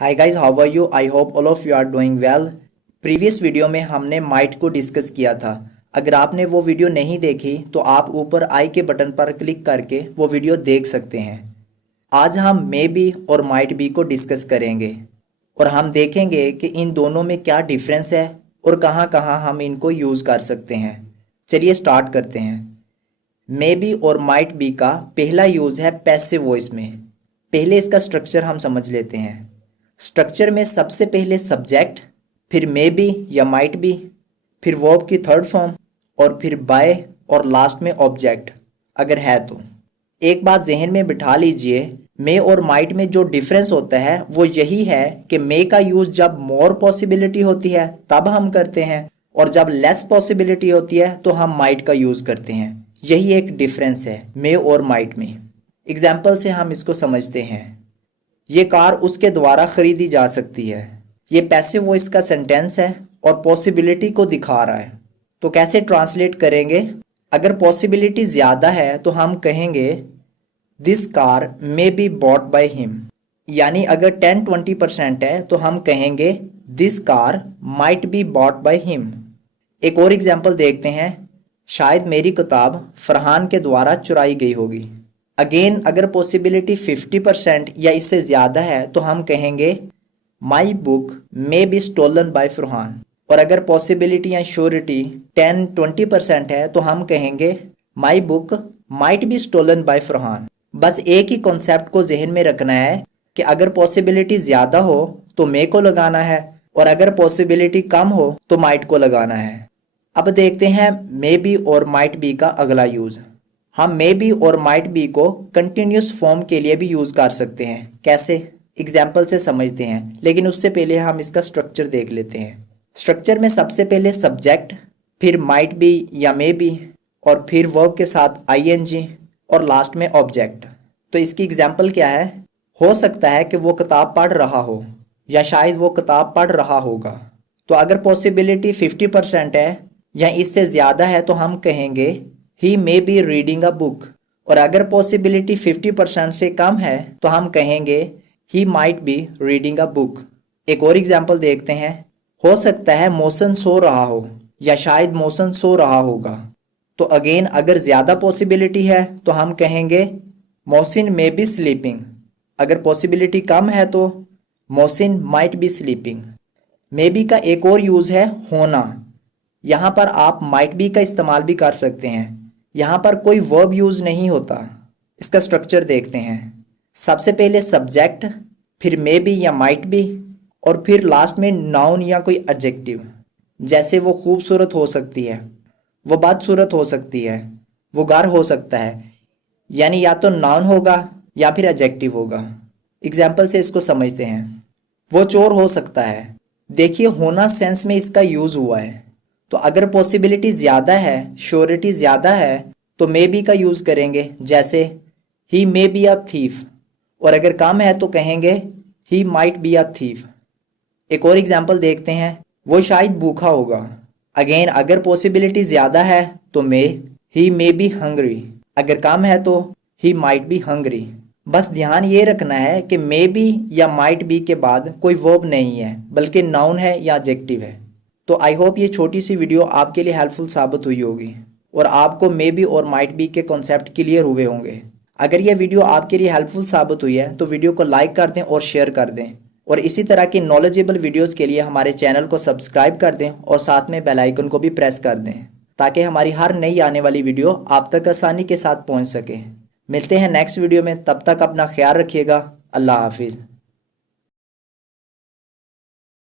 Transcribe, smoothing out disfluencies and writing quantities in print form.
Hi guys, how are you? I hope all of you are doing well. Previous video में हमने might को discuss किया था। अगर आपने वो वीडियो नहीं देखी तो आप ऊपर आई के बटन पर क्लिक करके वो वीडियो देख सकते हैं। आज हम मे बी और माइट बी को डिस्कस करेंगे और हम देखेंगे कि इन दोनों में क्या डिफरेंस है और कहाँ कहाँ हम इनको यूज़ कर सकते हैं। चलिए स्टार्ट करते हैं। मे बी और माइट बी का पहला यूज़ है पैसिव वॉइस में। पहले इसका स्ट्रक्चर हम समझ लेते हैं। स्ट्रक्चर में सबसे पहले सब्जेक्ट, फिर मे बी या माइट बी, फिर वर्ब की थर्ड फॉर्म और फिर बाय और लास्ट में ऑब्जेक्ट अगर है तो। एक बात जहन में बिठा लीजिए, मे और माइट में जो डिफरेंस होता है वो यही है कि मे का यूज़ जब मोर पॉसिबिलिटी होती है तब हम करते हैं और जब लेस पॉसिबिलिटी होती है तो हम माइट का यूज़ करते हैं। यही एक डिफरेंस है मे और माइट में। एग्जाम्पल से हम इसको समझते हैं। ये कार उसके द्वारा खरीदी जा सकती है। ये पैसिव वॉइस का सेंटेंस है और पॉसिबिलिटी को दिखा रहा है। तो कैसे ट्रांसलेट करेंगे? अगर पॉसिबिलिटी ज़्यादा है तो हम कहेंगे this car may be bought by him. यानी अगर 10-20% है तो हम कहेंगे this car might be bought by him. एक और एग्जाम्पल देखते हैं। शायद मेरी किताब फरहान के द्वारा चुराई गई होगी। अगेन अगर पॉसिबिलिटी 50% या इससे ज़्यादा है तो हम कहेंगे my book may be stolen by Farhan. और अगर पॉसिबिलिटी या श्योरिटी 10-20% है तो हम कहेंगे my book might be stolen by Farhan. बस एक ही कॉन्सेप्ट को जहन में रखना है कि अगर पॉसिबिलिटी ज़्यादा हो तो मे को लगाना है और अगर पॉसिबिलिटी कम हो तो माइट को लगाना है। अब देखते हैं मे बी और माइट बी का अगला यूज़। हम मे बी और माइट बी को कंटिन्यूस फॉर्म के लिए भी यूज़ कर सकते हैं। कैसे? एग्जाम्पल से समझते हैं, लेकिन उससे पहले हम इसका स्ट्रक्चर देख लेते हैं। स्ट्रक्चर में सबसे पहले सब्जेक्ट, फिर माइट बी या मे बी और फिर वर्ब के साथ आईएनजी और लास्ट में ऑब्जेक्ट। तो इसकी एग्जाम्पल क्या है? हो सकता है कि वो किताब पढ़ रहा हो या शायद वो किताब पढ़ रहा होगा। तो अगर पॉसिबिलिटी 50% है या इससे ज़्यादा है तो हम कहेंगे he may be reading a book. और अगर पॉसिबिलिटी 50% से कम है तो हम कहेंगे he might be reading a book. एक और एग्जाम्पल देखते हैं। हो सकता है मोहसिन सो रहा हो या शायद मोहसिन सो रहा होगा। तो अगेन अगर ज़्यादा पॉसिबिलिटी है तो हम कहेंगे मोहसिन मे बी स्लीपिंग। अगर पॉसिबिलिटी कम है तो Mohsin might be sleeping. May be का एक और यूज़ है होना। यहाँ पर आप माइट बी का इस्तेमाल भी कर सकते हैं। यहाँ पर कोई वर्ब यूज़ नहीं होता। इसका स्ट्रक्चर देखते हैं। सबसे पहले सब्जेक्ट, फिर मे बी या माइट बी और फिर लास्ट में नाउन या कोई एडजेक्टिव। जैसे वो खूबसूरत हो सकती है, वो बदसूरत हो सकती है, वो घर हो सकता है। यानी या तो नाउन होगा या फिर एडजेक्टिव होगा। एग्जाम्पल से इसको समझते हैं। वो चोर हो सकता है। देखिए होना सेंस में इसका यूज़ हुआ है। तो अगर पॉसिबिलिटी ज़्यादा है, श्योरिटी ज़्यादा है तो मे बी का यूज़ करेंगे। जैसे ही मे बी अ थीफ। और अगर कम है तो कहेंगे he might be a thief. एक और एग्जांपल देखते हैं। वो शायद भूखा होगा। अगेन अगर पॉसिबिलिटी ज़्यादा है तो ही मे बी हंग्री। अगर कम है तो ही माइट बी हंग्री। बस ध्यान ये रखना है कि मे बी या माइट बी के बाद कोई वर्ब नहीं है बल्कि नाउन है या एडजेक्टिव है। तो आई होप ये छोटी सी वीडियो आपके लिए हेल्पफुल साबित हुई होगी और आपको मे बी और माइट बी के कॉन्सेप्ट क्लियर हुए होंगे। अगर यह वीडियो आपके लिए हेल्पफुल साबित हुई है तो वीडियो को लाइक कर दें और शेयर कर दें और इसी तरह की नॉलेजेबल वीडियोस के लिए हमारे चैनल को सब्सक्राइब कर दें और साथ में बेल आइकन को भी प्रेस कर दें ताकि हमारी हर नई आने वाली वीडियो आप तक आसानी के साथ पहुंच सके। मिलते हैं नेक्स्ट वीडियो में, तब तक अपना ख्याल रखिएगा। अल्लाह हाफिज़।